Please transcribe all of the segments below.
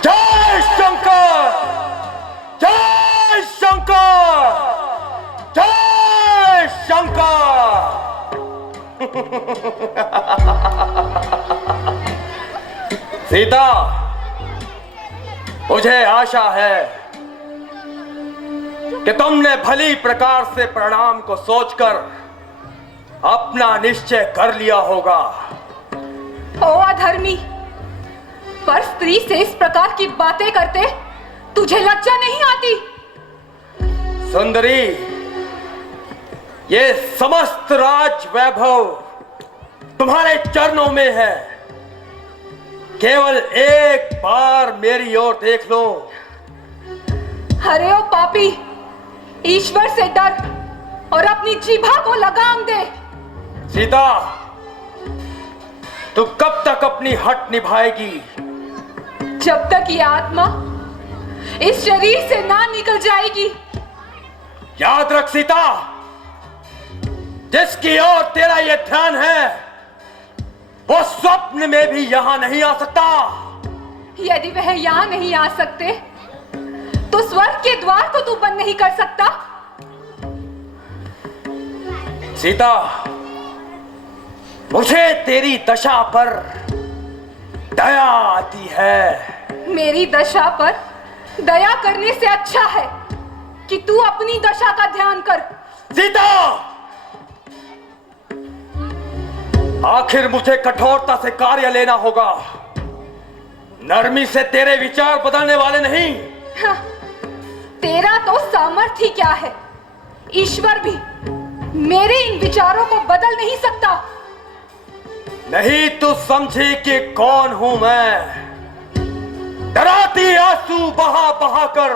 जय शंकर, जय शंकर, जय शंकर। सीता, मुझे आशा है कि तुमने भली प्रकार से प्रणाम को सोचकर अपना निश्चय कर लिया होगा। ओ अधर्मी, पर स्त्री से इस प्रकार की बातें करते तुझे लज्जा नहीं आती? सुंदरी, ये समस्त राज वैभव तुम्हारे चरणों में है। केवल एक बार मेरी ओर देख लो। अरे ओ पापी, ईश्वर से डर और अपनी जीभा को लगाम दे। सीता, तू कब तक अपनी हट निभाएगी? जब तक ये आत्मा इस शरीर से ना निकल जाएगी। याद रख सीता, जिसकी ओर तेरा ये ध्यान है वो स्वप्न में भी यहां नहीं आ सकता। यदि वह यहां नहीं आ सकते तो स्वर्ग के द्वार को तू बंद नहीं कर सकता। सीता, मुझे तेरी दशा पर दया आती है। मेरी दशा पर दया करने से अच्छा है कि तू अपनी दशा का ध्यान कर। सीता, आखिर मुझे कठोरता से कार्य लेना होगा। नरमी से तेरे विचार बदलने वाले नहीं। हाँ, तेरा तो सामर्थ्य क्या है। ईश्वर भी मेरे इन विचारों को बदल नहीं सकता। नहीं तू समझी कि कौन हूं मैं। डराती आंसू बहा बहा कर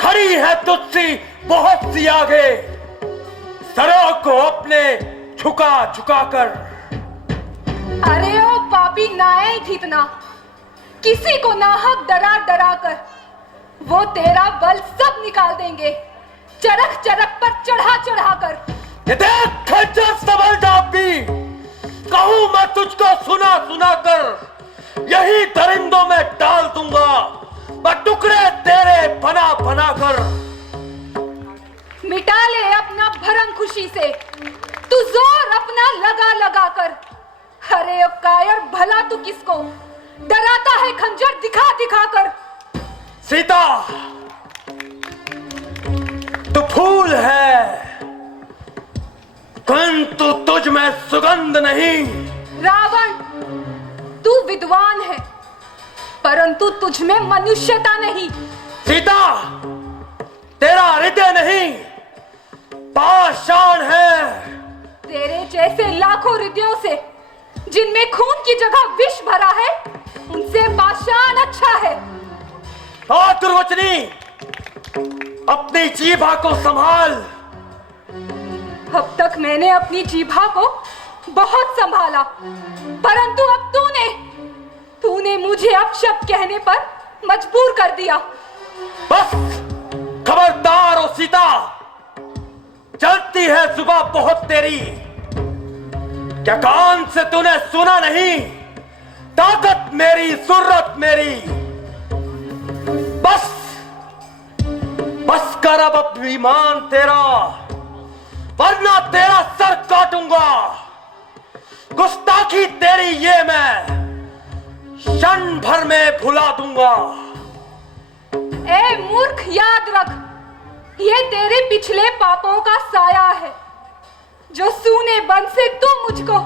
खड़ी है तुझसी बहुत सी आगे, सरों को अपने झुका झुका कर। अरे ओ पापी नायक, इतना किसी को नाहक डरा डरा कर वो तेरा बल सब निकाल देंगे, चरख चरख पर चढ़ा चढ़ा कर। ये देख खच्चर सबल डाबी, कहूं मैं तुझको सुना सुना कर यही दरिंदों में डाल दूंगा, मैं टुकड़े तेरे बना बना कर। मिटा ले अपना भरम खुशी से, तू जोर अपना लगा लगा कर। अरे ओ कायर, भला तू किसको डराता है खंजर दिखा दिखा कर। सीता, तू फूल है किंतु तुझ में सुगंध नहीं। रावण, तू विद्वान है परंतु तुझ में मनुष्यता नहीं। सीता, तेरा हृदय नहीं पाषाण है। तेरे जैसे लाखों हृदयों से जिनमें खून की जगह विष भरा है, उनसे पाषाण अच्छा है। और दुर्वचनी, अपनी जीभा को संभाल। अब तक मैंने अपनी जीभा को बहुत संभाला, परंतु अब तूने मुझे अपशब्द कहने पर मजबूर कर दिया। बस खबरदार हो सीता, चलती है जुबान बहुत तेरी। क्या कान से तूने सुना नहीं? ताकत मेरी, जुर्रत मेरी। बस बस कर अब अभिमान तेरा, वरना तेरा सर काटूंगा। गुस्ताखी तेरी ये मैं क्षण भर में भुला दूंगा। ए मूर्ख, याद रख, ये तेरे पिछले पापों का साया है जो सूने बन से तू मुझको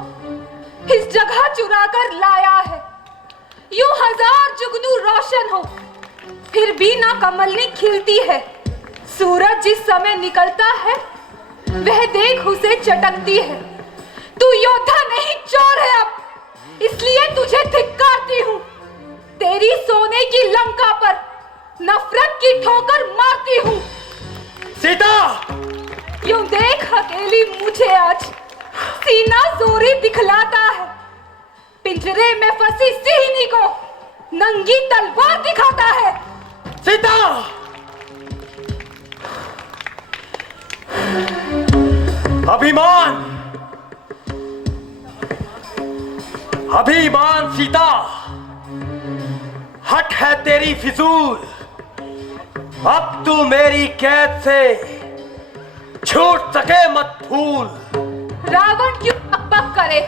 इस जगह चुरा कर लाया है। यूं हजार जुगनू रोशन हो फिर भी ना कमलनी खिलती है। सूरज जिस समय निकलता है वह देख उसे चटकती है। तू योद्धा नहीं, चोर है अब, इसलिए तुझे धिक्कारती हूँ। तेरी सोने की लंका पर नफरत की ठोकर मारती हूँ। सीता, यूं देख अकेली मुझे आज सीना जोरी दिखलाता है, पिंजरे में फंसी सिंहनी को नंगी तलवार दिखाता है। सीता, अभिमान, अभिमान सीता, हट है तेरी फिजूल। अब तू मेरी कैद से छूट सके मत भूल। रावण क्यों बकबक करे,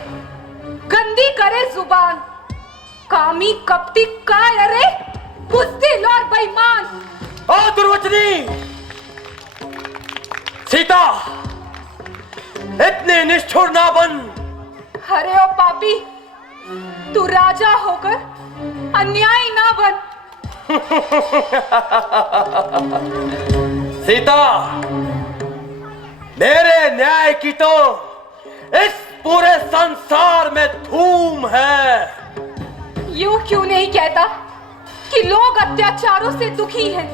गंदी करे जुबान, कामी कपटी काय अरे बुज़दिल और बेईमान। ओ दुर्वचनी सीता, इतने निष्ठुर ना बन। अरे ओ पापी, तू राजा होकर अन्यायी ना बन। सीता, मेरे न्याय की तो इस पूरे संसार में धूम है। यूं क्यों नहीं कहता कि लोग अत्याचारों से दुखी हैं?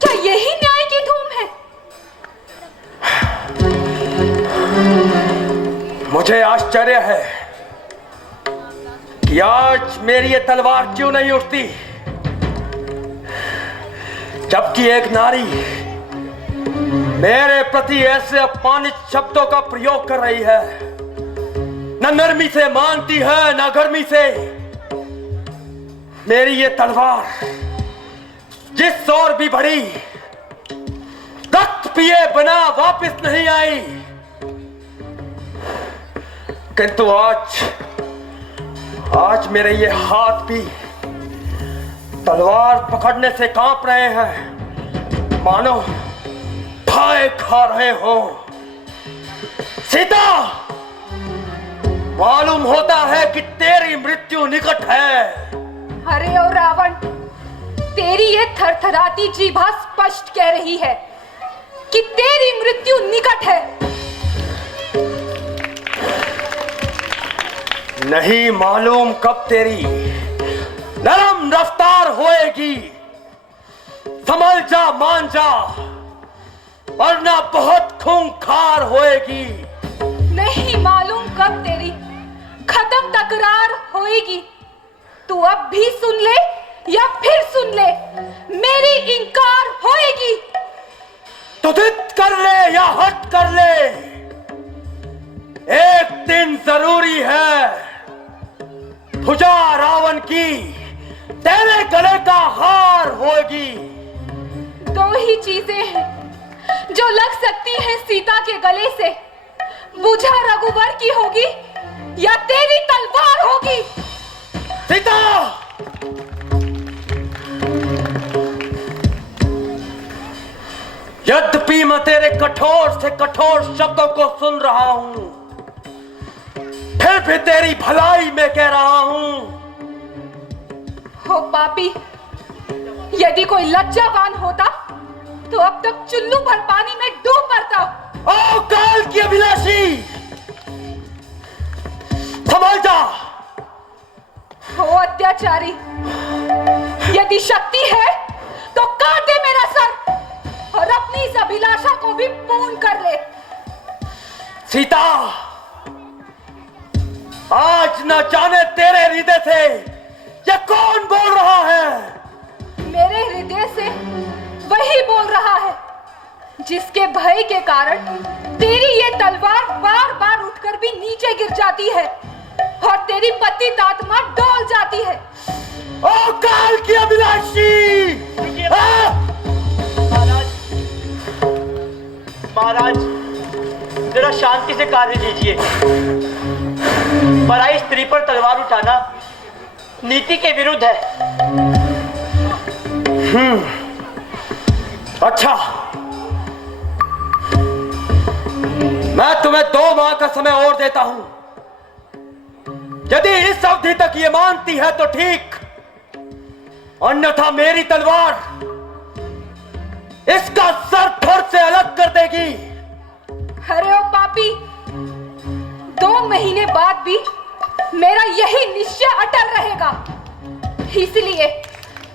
क्या यही न्याय की धूम है? मुझे आश्चर्य है कि आज मेरी ये तलवार क्यों नहीं उठती, जबकि एक नारी मेरे प्रति ऐसे अपमानित शब्दों का प्रयोग कर रही है। न नरमी से मानती है, न गर्मी से। मेरी ये तलवार जिस ओर भी बढ़ी, रक्त पिए बिना वापस नहीं आई। किंतु आज मेरे ये हाथ भी तलवार पकड़ने से कांप रहे हैं, मानो भाए खा रहे हो। सीता, मालूम होता है कि तेरी मृत्यु निकट है। अरे ओ रावण, तेरी ये थरथराती जीभा स्पष्ट कह रही है कि तेरी मृत्यु निकट है। नहीं मालूम कब तेरी नरम रफ्तार होएगी। संभल जा, मान जा, वरना बहुत खूंखार होएगी। नहीं मालूम कब तेरी खत्म तकरार होएगी। तू अब भी सुन ले या फिर सुन ले, मेरी इनकार होएगी। तो जिद कर ले या हट कर ले, एक दिन जरूरी है भुजा रावण की तेरे गले का हार होगी। दो ही चीजें हैं जो लग सकती हैं सीता के गले से, भुजा रघुवर की होगी या तेरी तलवार होगी। सीता, यद्यपि मैं तेरे कठोर से कठोर शब्दों को सुन रहा हूं, फिर भी तेरी भलाई में कह रहा हूं। हो पापी, यदि कोई लज्जावान होता तो अब तक चुल्लू भर पानी में डूब मरता। ओ काल की अभिलाषी, संभल जा। हो अत्याचारी, यदि शक्ति है तो काट दे मेरा सर और अपनी इस अभिलाषा को भी पूर्ण कर ले। सीता, आज न जाने तेरे हृदय से ये कौन बोल रहा है। मेरे हृदय से वही बोल रहा है जिसके भय के कारण तेरी ये तलवार बार बार उठकर भी नीचे गिर जाती है और तेरी पतित आत्मा डोल जाती है। ओ काल की अभिलाषी! महाराज, जरा शांति से कार्य लीजिए। पराई स्त्री पर तलवार उठाना नीति के विरुद्ध है। अच्छा, मैं तुम्हें 2 माह का समय और देता हूं। यदि इस अवधि तक ये मानती है तो ठीक, अन्यथा मेरी तलवार इसका सर धड़ से अलग कर देगी। अरे ओ पापी, 2 महीने बाद भी मेरा यही निश्चय अटल रहेगा। इसलिए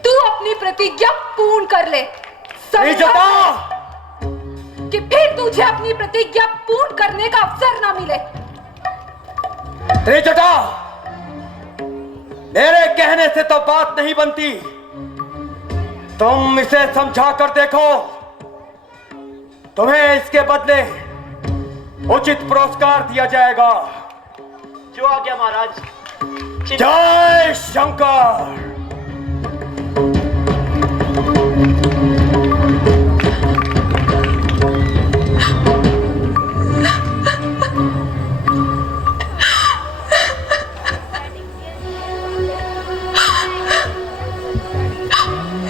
तू अपनी प्रतिज्ञा पूर्ण कर ले। कि फिर तुझे अपनी प्रतिज्ञा पूर्ण करने का अवसर ना मिले। त्रिजटा, मेरे कहने से तो बात नहीं बनती। तुम इसे समझा कर देखो। तुम्हें इसके बदले उचित पुरस्कार दिया जाएगा। जो आ गया महाराज। जय शंकर।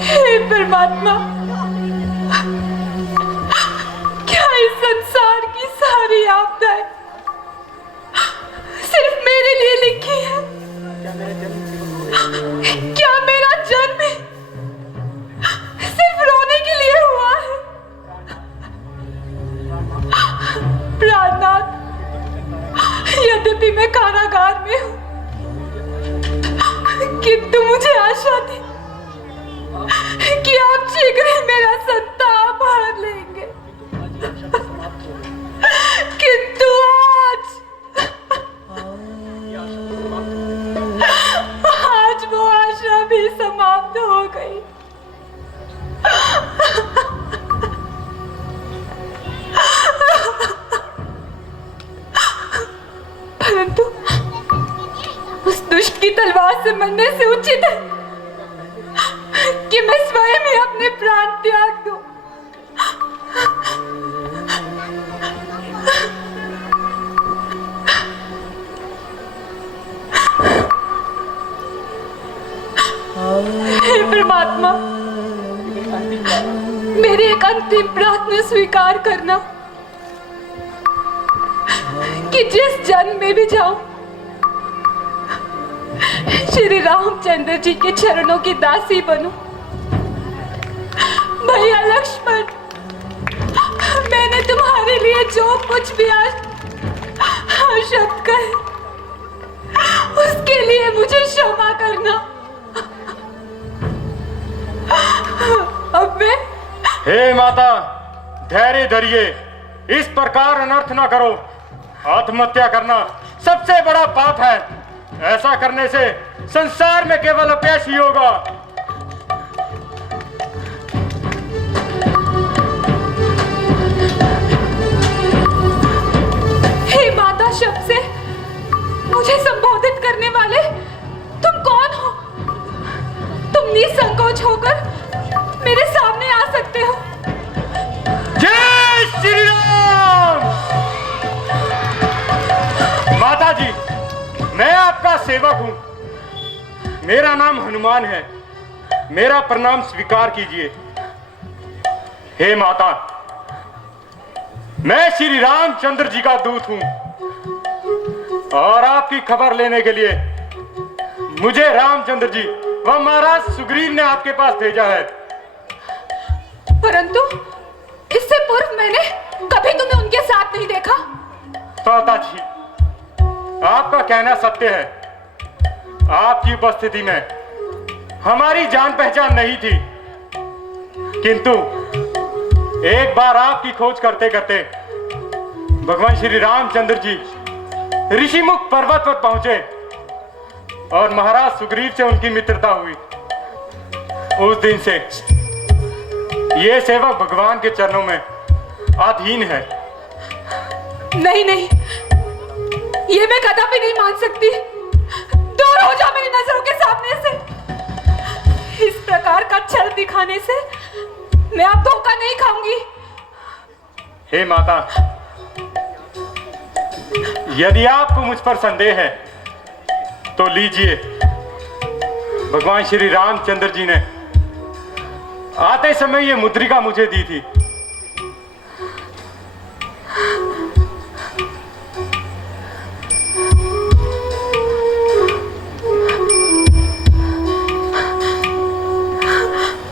हे परमात्मा, क्या इस संसार की सारी आपदाएं सिर्फ मेरे लिए लिखी है? क्या मेरा जन्म सिर्फ रोने के लिए हुआ है? प्राणनाथ, यद्यपि मैं कारागार में हूं, किंतु मुझे आशा थी कि आप शीघ्र ही मेरा संताप हार लेंगे, किंतु आज वो आशा भी समाप्त हो गई। परंतु उस दुष्ट की तलवार से मरने से उचित है कि मैं स्वयं ही अपने प्राण त्याग दूं। हे परमात्मा, मेरी एक अंतिम प्रार्थना स्वीकार करना कि जिस जन्म में भी जाऊं, श्री रामचंद्र जी के चरणों की दासी बनूं। भैया लक्ष्मण, मैंने तुम्हारे लिए जो कुछ भी आज शब्द कहे, उसके लिए मुझे क्षमा करना। अब मैं हे माता, धैर्य धरिए, इस प्रकार अनर्थ न करो। आत्महत्या करना सबसे बड़ा पाप है। ऐसा करने से संसार में केवल अपयश ही होगा। हे माता शब्द से मुझे संबोधित करने वाले तुम कौन हो? तुम निसंकोच होकर मेरे सामने आ सकते हो। जय श्री राम। माता जी, मैं आपका सेवक हूं। मेरा नाम हनुमान है। मेरा प्रणाम स्वीकार कीजिए। हे माता, मैं श्री रामचंद्र जी का दूत हूं और आपकी खबर लेने के लिए मुझे रामचंद्र जी व महाराज सुग्रीव ने आपके पास भेजा है। परंतु इससे पूर्व मैंने कभी तुम्हें उनके साथ नहीं देखा। माता जी, आपका कहना सत्य है। आपकी उपस्थिति में हमारी जान पहचान नहीं थी, किंतु एक बार आपकी खोज करते करते भगवान श्री रामचंद्र जी ऋषिमुख पर्वत पर पहुंचे और महाराज सुग्रीव से उनकी मित्रता हुई। उस दिन से ये सेवक भगवान के चरणों में अधीन है। नहीं नहीं, ये मैं कदापि नहीं मान सकती। दूर हो जाओ मेरी नजरों के सामने से। इस प्रकार का छल दिखाने से मैं अब धोखा नहीं खाऊंगी। हे माता, यदि आपको मुझ पर संदेह है तो लीजिए। भगवान श्री रामचंद्र जी ने आते समय ये मुद्रिका मुझे दी थी।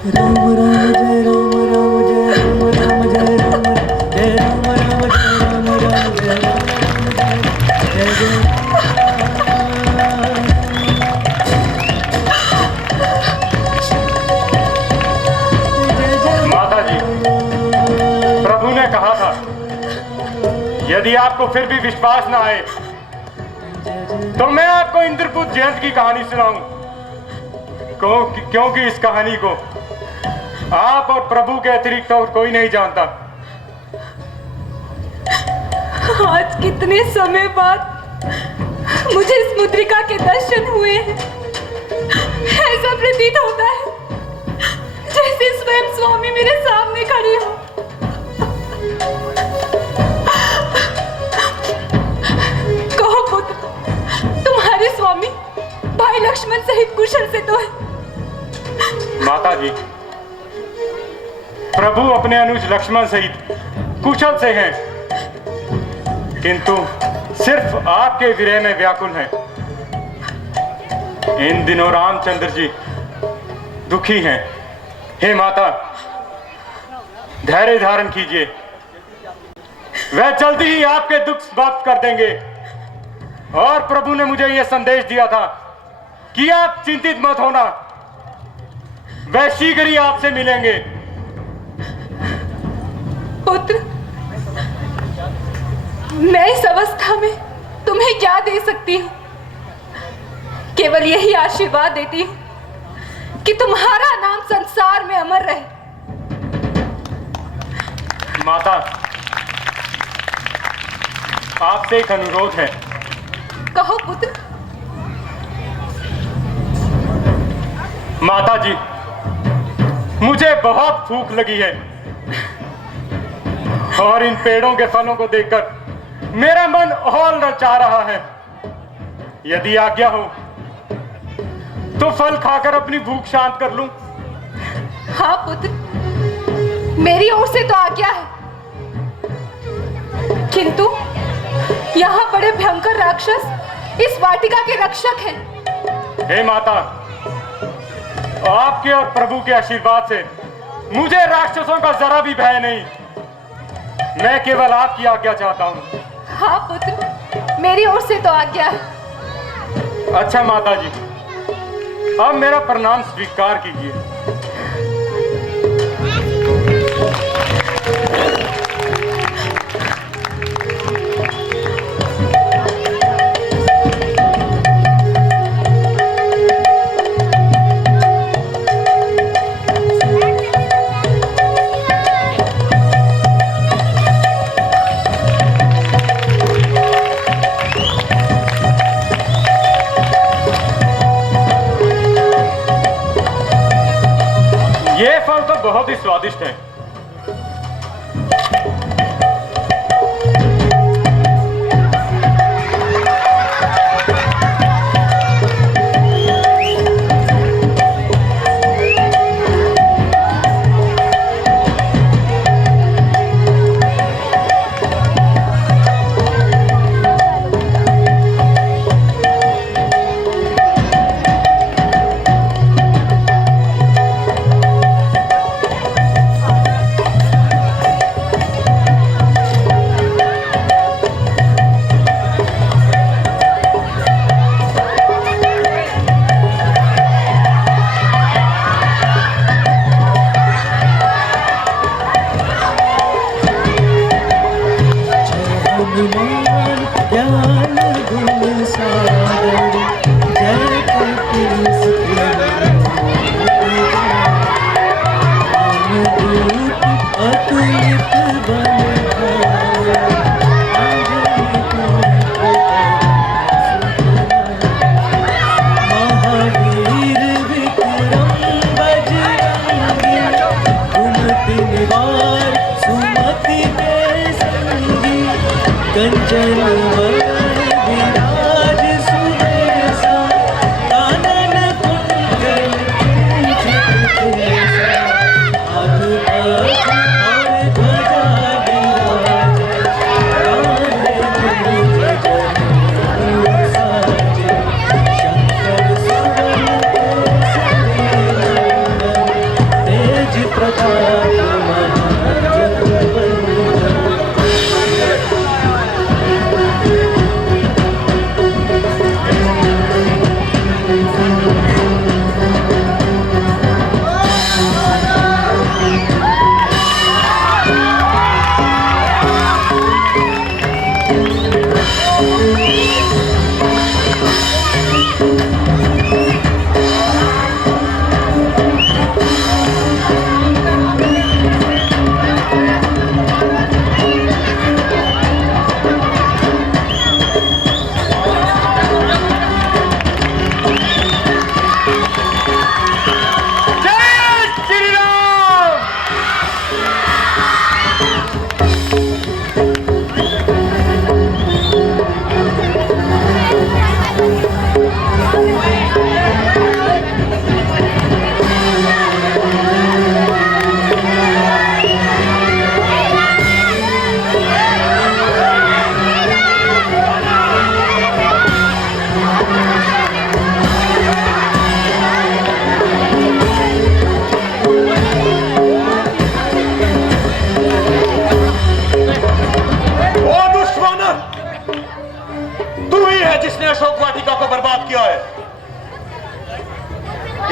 राम राम जय राम राम जय राम राम जय राम जय राम राम जय राम राम जय राम जय जय माता जी, प्रभु ने कहा था यदि आपको फिर भी विश्वास ना आए तो मैं आपको इंद्रपुत्र जयंत की कहानी सुनाऊं, क्योंकि इस कहानी को आप और प्रभु के अतिरिक्त और कोई नहीं जानता। आज कितने समय बाद मुझे इस मुद्रिका के दर्शन हुए हैं। ऐसा प्रतीत होता है जैसे स्वयं स्वामी मेरे सामने खड़े हो। कहो पुत्र, तुम्हारे स्वामी भाई लक्ष्मण सहित कुशल से तो है? माता जी, प्रभु अपने अनुज लक्ष्मण सहित कुशल से हैं, किंतु सिर्फ आपके विरह में व्याकुल हैं। इन दिनों रामचंद्र जी दुखी हैं। हे माता, धैर्य धारण कीजिए, वह जल्दी ही आपके दुख समाप्त कर देंगे। और प्रभु ने मुझे यह संदेश दिया था कि आप चिंतित मत होना, वह शीघ्र ही आपसे मिलेंगे। पुत्र, मैं इस अवस्था में तुम्हें क्या दे सकती हूँ? केवल यही आशीर्वाद देती हूँ कि तुम्हारा नाम संसार में अमर रहे। माता, आपसे एक अनुरोध है। कहो पुत्र। माता जी, मुझे बहुत भूख लगी है और इन पेड़ों के फलों को देखकर मेरा मन और ललचा रहा है। यदि आज्ञा हो तो फल खाकर अपनी भूख शांत कर लूं। हाँ पुत्र, मेरी ओर से तो आज्ञा है, किंतु यहाँ बड़े भयंकर राक्षस इस वाटिका के रक्षक हैं। हे माता, आपके और प्रभु के आशीर्वाद से मुझे राक्षसों का जरा भी भय नहीं। मैं केवल आपकी आज्ञा चाहता हूँ। हाँ पुत्र, मेरी ओर से तो आज्ञा है। अच्छा माता जी, अब मेरा प्रणाम स्वीकार कीजिए। ये फल तो बहुत ही स्वादिष्ट है।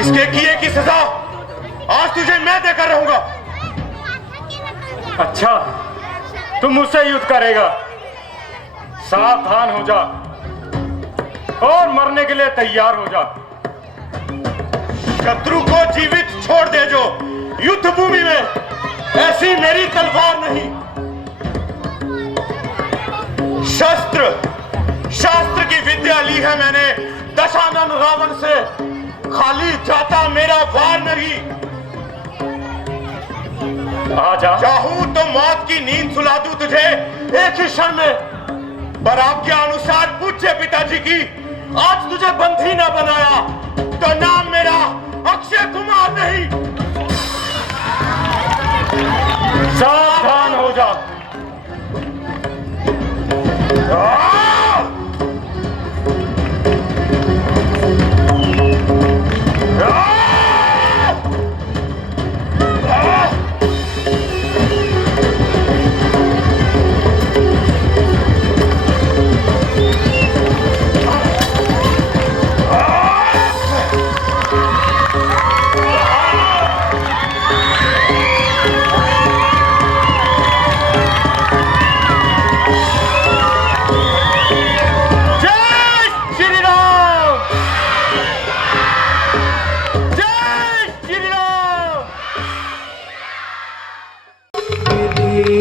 इसके किए की सजा आज तुझे मैं देकर रहूंगा। अच्छा, तुम मुझसे युद्ध करेगा? सावधान हो जा और मरने के लिए तैयार हो जा। शत्रु को जीवित छोड़ दे जो युद्ध भूमि में, ऐसी मेरी तलवार नहीं। शास्त्र की विद्या ली है मैंने दशानन रावण से, खाली जाता मेरा वार नहीं। आजा, चाहूं तो मौत की नींद सुला दूं तुझे एक ही क्षण में, पर आज्ञा अनुसार पूज्य पिताजी की आज तुझे बंधी न बनाया तो नाम मेरा अक्षय कुमार नहीं। सावधान हो जा। तेरी